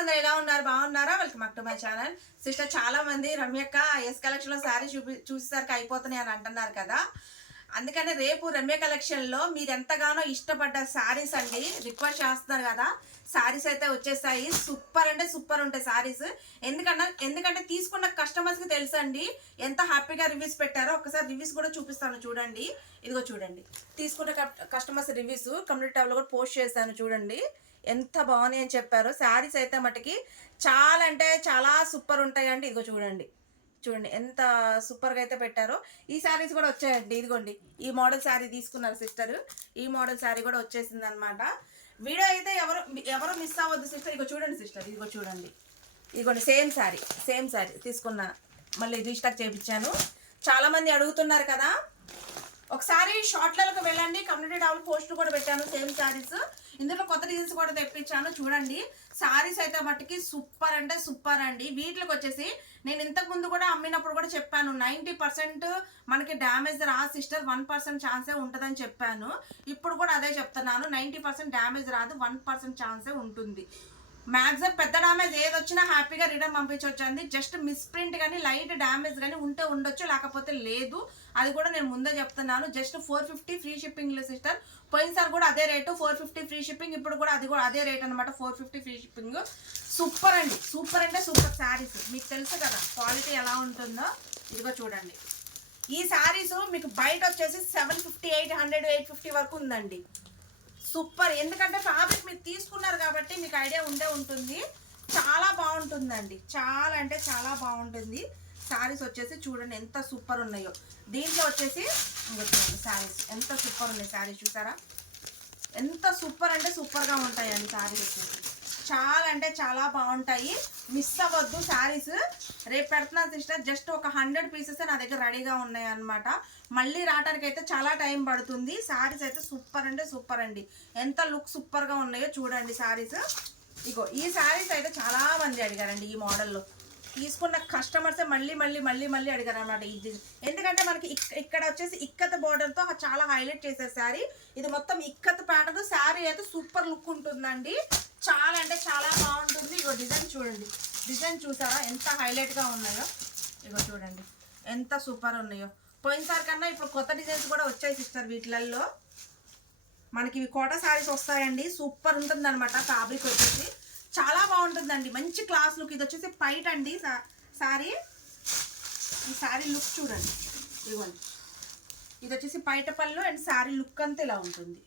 అందరూ ఎలా ఉన్నారు? బాగున్నారా? Welcome back to my channel sister చాలా మంది రమ్యక్క ఎస్ కలెక్షన్లో శారీ చూపి చూసేసరికి అయిపోతున్నాయి అని అంటున్నారు కదా. అందుకనే రేపు రమ్య కలెక్షన్లో మీరు ఎంతగానో ఇష్టపడ్డ శారీస్ అండి రిక్వెస్ట్ చేస్తున్నారు కదా. శారీస్ అయితే వచ్చేసాయి. సూపర్ అంటే సూపర్ ఉంటాయి శారీస్ ఎందుకన్నా ఎందుకంటే తీసుకున్న కస్టమర్స్కి తెలుసండి ఎంత హ్యాపీగా రివ్యూస్ పెట్టారో? ఒకసారి రివ్యూస్ కూడా చూపిస్తాను చూడండి. ఇదిగో చూడండి. తీసుకున్న కస్టమర్స్ రివ్యూస్ కమ్యూనిటీ టాబ్లో కూడా పోస్ట్ చేశాను చూడండి. ఎంత బాగున్నాయి అని చెప్పారు శారీస్ అయితే మటుకి చాలా అంటే చాలా సూపర్ ఉంటాయండి. ఇదిగో చూడండి. చూడండి ఎంత సూపర్గా అయితే పెట్టారో. ఈ శారీస్ కూడా వచ్చాయండి. ఇదిగోండి. ఈ మోడల్ శారీ తీసుకున్నారు సిస్టర్. ఈ మోడల్ శారీ కూడా వచ్చేసింది అనమాట వీడియో అయితే ఎవరు ఎవరు మిస్ అవ్వద్దు సిస్టర్. ఇదిగో చూడండి సిస్టర్. ఇదిగో చూడండి. ఇదిగోండి సేమ్ శారీ సేమ్ శారీ తీసుకున్న మళ్ళీ రీస్టాక్ చేయించాను. చాలామంది అడుగుతున్నారు కదా. ఒకసారి షార్ట్లకు వెళ్ళండి. కమ్యూనిటీ టాబ్లో పోస్ట్ కూడా పెట్టాను సేమ్ శారీస్ ఇందులో కొత్త డిజైన్స్ కూడా తెప్పించాను చూడండి. శారీస్ అయితే మట్టుకి సూపర్ అంటే సూపర్ అండి. వీటికి వచ్చేసి నేను ఇంతకు ముందు కూడా అమ్మినప్పుడు కూడా చెప్పాను నైంటీ పర్సెంట్ మనకి డ్యామేజ్ రా సిస్టర్ వన్ పర్సెంట్ ఛాన్సే ఉంటుందని చెప్పాను. ఇప్పుడు కూడా అదే చెప్తున్నాను నైంటీ పర్సెంట్ డ్యామేజ్ రాదు వన్ పర్సెంట్ ఛాన్సే ఉంటుంది. మ్యాక్సిమం పెద్ద డ్యామేజ్ ఏది వచ్చినా హ్యాపీగా రిటర్న్ పంపించవచ్చు అండి జస్ట్ మిస్ప్రింట్ కానీ లైట్ డ్యామేజ్ కానీ ఉంటే ఉండొచ్చు లేకపోతే లేదు. అది కూడా నేను ముందే చెప్తున్నాను. Just four fifty free shipping sister. పోయినసారి కూడా అదే rate four fifty free shipping. ఇప్పుడు కూడా అది కూడా అదే రేట్ అనమాట four fifty free shipping. Super అండి. సూపర్ అంటే సూపర్ శారీస్. మీకు తెలుసు కదా క్వాలిటీ ఎలా ఉంటుందో? ఇదిగో చూడండి. ఈ శారీస్ మీకు బయట వచ్చేసి seven fifty eight hundred eight fifty వరకు ఉందండి. సూపర్. ఎందుకంటే ఫ్యాబ్రిక్ మీరు తీసుకున్నారు కాబట్టి మీకు ఐడియా ఉండే ఉంటుంది. చాలా బాగుంటుందండి. చాలా అంటే చాలా బాగుంటుంది. శారీస్ వచ్చేసి చూడండి ఎంత సూపర్ ఉన్నాయో. దీంట్లో వచ్చేసి శారీస్ ఎంత సూపర్ ఉన్నాయి శారీస్ చూసారా? ఎంత సూపర్ అంటే సూపర్గా ఉంటాయండి శారీస్ వచ్చేసి. చాలా అంటే చాలా బాగుంటాయి. మిస్ అవ్వద్దు శారీస్. రేపు పెడుతున్నాను సిస్టర్ జస్ట్ ఒక హండ్రెడ్ పీసెస్ నా దగ్గర రెడీగా ఉన్నాయి అనమాట మళ్ళీ రావడానికి అయితే చాలా టైం పడుతుంది. శారీస్ అయితే సూపర్ అంటే సూపర్ అండి. ఎంత లుక్ సూపర్గా ఉన్నాయో చూడండి శారీస్. ఇగో ఈ శారీస్ అయితే చాలా మంది అడిగారండి ఈ మోడల్లో. తీసుకున్న కస్టమర్సే మళ్ళీ మళ్ళీ మళ్ళీ మళ్ళీ అడిగారు అనమాట ఇది ఎందుకంటే మనకి ఇక్కడ వచ్చేసి ఇక్కత బోర్డర్తో చాలా హైలైట్ చేసే శారీ. ఇది మొత్తం ఇక్కత ప్యాటర్న్ శారీ అయితే సూపర్ లుక్ ఉంటుందండి. చాలా అంటే చాలా బాగుంటుంది. ఇగో డిజైన్ చూడండి. డిజైన్ చూసారా? ఎంత హైలైట్గా ఉన్నాయో. ఇగో చూడండి. ఎంత సూపర్ ఉన్నాయో. పోయినసారి కన్నా ఇప్పుడు కొత్త డిజైన్స్ కూడా వచ్చాయి సిస్టర్ వీటిలల్లో. మనకి ఇవి కోట శారీస్ వస్తాయండి. సూపర్ ఉంటుంది అనమాట ఫ్యాబ్రిక్ వచ్చేసి. చాలా బాగుంటుందండి. మంచి క్లాస్ లుక్. ఇది వచ్చేసి పైట్ అండి శారీ ఈ శారీ లుక్ చూడండి. ఇదిగోండి. ఇది వచ్చేసి పైట పళ్ళు అండ్ శారీ లుక్ అంతా ఇలా ఉంటుంది.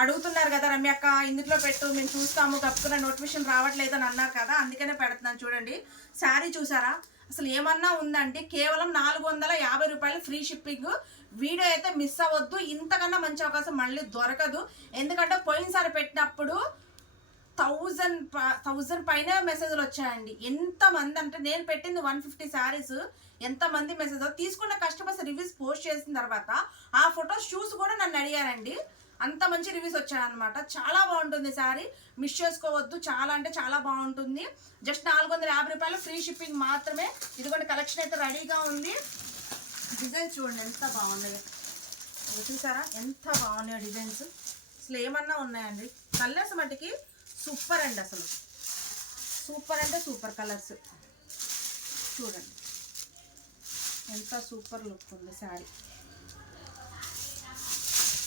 అడుగుతున్నారు కదా రమ్యక్క ఇందులో పెట్టు మేము చూస్తాము తప్పుకున్న నోటిఫికేషన్ రావట్లేదు అని అన్నారు కదా అందుకనే పెడుతున్నాను చూడండి. శారీ చూసారా? అసలు ఏమన్నా ఉందంటే కేవలం నాలుగు వందల యాభై రూపాయలు ఫ్రీ షిప్పింగ్. వీడియో అయితే మిస్ అవ్వద్దు. ఇంతకన్నా మంచి అవకాశం మళ్ళీ దొరకదు. ఎందుకంటే పోయినసారి పెట్టినప్పుడు థౌజండ్ థౌజండ్ పైన మెసేజ్లు వచ్చాయండి. ఎంతమంది అంటే నేను పెట్టింది వన్ ఫిఫ్టీ శారీస్. ఎంతమంది మెసేజ్ తీసుకున్న కస్టమర్స్ రివ్యూస్ పోస్ట్ చేసిన తర్వాత ఆ ఫొటోస్ చూసి కూడా నన్ను అడిగారండి. అంత మంచి రివ్యూస్ వచ్చాయన్నమాట. చాలా బాగుంటుంది శారీ. మిస్ చేసుకోవద్దు. చాలా అంటే చాలా బాగుంటుంది. జస్ట్ నాలుగు వందల యాభై రూపాయలు ఫ్రీ షిప్పింగ్ మాత్రమే. ఇదిగోండి కలెక్షన్ అయితే రెడీగా ఉంది. డిజైన్స్ చూడండి ఎంత బాగున్నాయో. చూసారా? ఎంత బాగున్నాయో డిజైన్స్ అసలు ఏమన్నా ఉన్నాయండి? కలర్స్ మటుకి సూపర్ అండి అసలు. సూపర్ అంటే సూపర్ కలర్స్ చూడండి. ఎంత సూపర్ లుక్ ఉంది శారీ.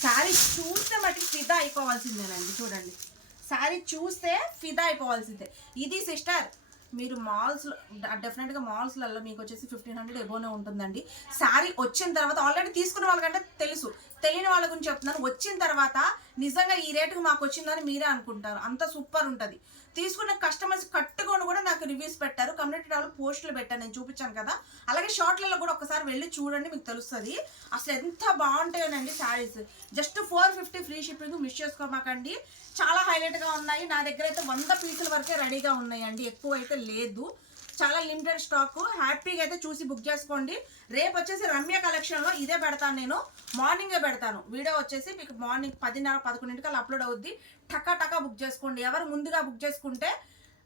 శారీ చూస్తే మటుకు ఫిదా అయిపోవాల్సిందేనండి చూడండి. శారీ చూస్తే ఫిదా అయిపోవాల్సిందే. ఇది సిస్టర్ మీరు మాల్స్లో డెఫినెట్గా మాల్స్లలో మీకు వచ్చేసి ఫిఫ్టీన్ హండ్రెడ్ ఎబోనే ఉంటుందండి. శారీ వచ్చిన తర్వాత ఆల్రెడీ తీసుకున్న వాళ్ళకంటే తెలుసు. తెలియని వాళ్ళ గురించి చెప్తున్నాను. వచ్చిన తర్వాత నిజంగా ఈ రేటుకు మాకు వచ్చిందని మీరే అనుకుంటారు. అంత సూపర్ ఉంటుంది. తీసుకున్న కస్టమర్స్ కట్టుకొని కూడా నాకు రివ్యూస్ పెట్టారు. కమ్యూనిటీ వాళ్ళు పోస్టులు పెట్టాను నేను చూపించాను కదా. అలాగే షార్ట్లలో కూడా ఒకసారి వెళ్ళి చూడండి మీకు తెలుస్తుంది. అసలు ఎంత బాగుంటాయోనండి saris. Just four fifty free shipping miss చేసుకోమాకండి. చాలా హైలైట్గా ఉన్నాయి. నా దగ్గర అయితే వంద పీసుల వరకే రెడీగా ఉన్నాయండి. ఎక్కువ అయితే లేదు. చాలా లిమిటెడ్ స్టాక్ హ్యాపీగా అయితే చూసి బుక్ చేసుకోండి. రేపు వచ్చేసి రమ్య కలెక్షన్లో ఇదే పెడతాను నేను. మార్నింగే పెడతాను. వీడియో వచ్చేసి మీకు మార్నింగ్ పదిన్నర పదకొండింటికల్లా అప్లోడ్ అవుద్ది. టకా టకా బుక్ చేసుకోండి. ఎవరు ముందుగా బుక్ చేసుకుంటే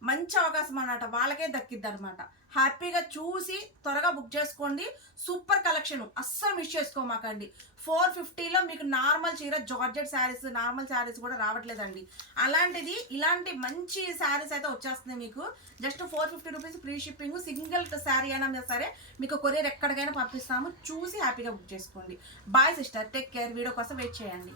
మంచి అవకాశం అన్నమాట. వాళ్ళకే దక్కిద్ది అనమాట హ్యాపీగా చూసి త్వరగా బుక్ చేసుకోండి. సూపర్ కలెక్షన్ అస్సలు మిస్ చేసుకోమాకండి. ఫోర్ ఫిఫ్టీలో మీకు నార్మల్ చీర జార్జెట్ శారీస్ నార్మల్ శారీస్ కూడా రావట్లేదండి. అలాంటిది ఇలాంటి మంచి శారీస్ అయితే వచ్చేస్తుంది మీకు. Just four fifty rupees free shipping single sari అయినా సరే మీకు కొరియర్ ఎక్కడికైనా పంపిస్తాము. చూసి హ్యాపీగా బుక్ చేసుకోండి. Bye sister take care video కోసం వెయిట్ చేయండి.